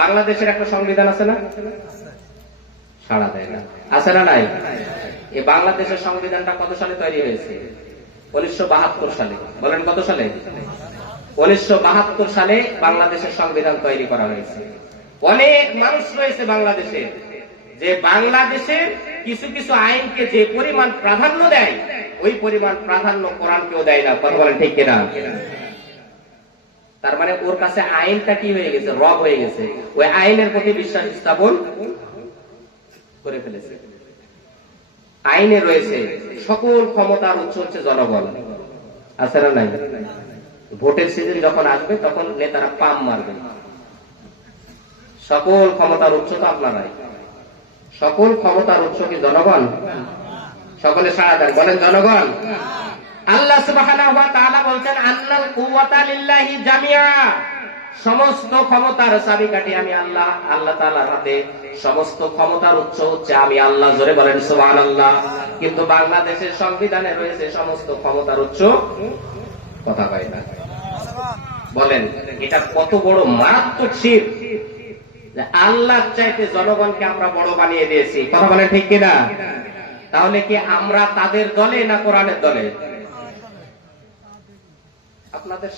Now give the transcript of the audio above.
বাংলাদেশের একটা সংবিধান আছে না? সাড়া দেয় না। আছে না নাই? এই বাংলাদেশের সংবিধানটা কত সালে তৈরি হয়েছে? 1972 সালে। বলেন কত সালে? 1972 সালে বাংলাদেশের সংবিধান তৈরি করা হয়েছে। অনেক মানুষ রয়েছে বাংলাদেশে যে বাংলাদেশের কিছু কিছু আইনকে যে পরিমাণ প্রাধান্য দেয়, ওই পরিমাণ প্রাধান্য কোরআনকেও দেয় না। কথা বলেন ঠিক কিনা? তার মানে ওর কাছে আইনটা কি হয়ে গেছে? রব হয়ে গেছে। ওই আইনের প্রতি বিশ্বাস স্থাপন করে ফেলেছে। আইনে রয়েছে সকল ক্ষমতার উৎস হচ্ছে জনগণ। আছে না নাই? ভোটের সিজন যখন আসবে তখন নেতারা পাম মারবে। সকল ক্ষমতার উৎস তো আপনারাই। সকল ক্ষমতার উৎস কি জনগণ? সকলে সাড়া দেন, বলেন জনগণ। আল্লাহ সুবহানাহু ওয়া তাআলা বলছেন আন্নাল কুওয়াতা লিল্লাহি জামিআ, সমস্ত ক্ষমতার চাবিকাঠি আমি আল্লাহ। আল্লাহ তাআলার হাতে সমস্ত ক্ষমতার উৎস হচ্ছে আমি আল্লাহ। জোরে বলেন সুবহানাল্লাহ। কিন্তু বাংলাদেশের সংবিধানে রয়েছে সমস্ত ক্ষমতার উৎস কথা কয় না। বলেন এটা কত বড় মারাত্মক শিরক যে আল্লাহর চাইতে জনগণকে আমরা বড় বানিয়ে দিয়েছি। কথা বলেন ঠিক কিনা? তাহলে কি আমরা তাদের দলে না কোরআনের দলে? আপনাদের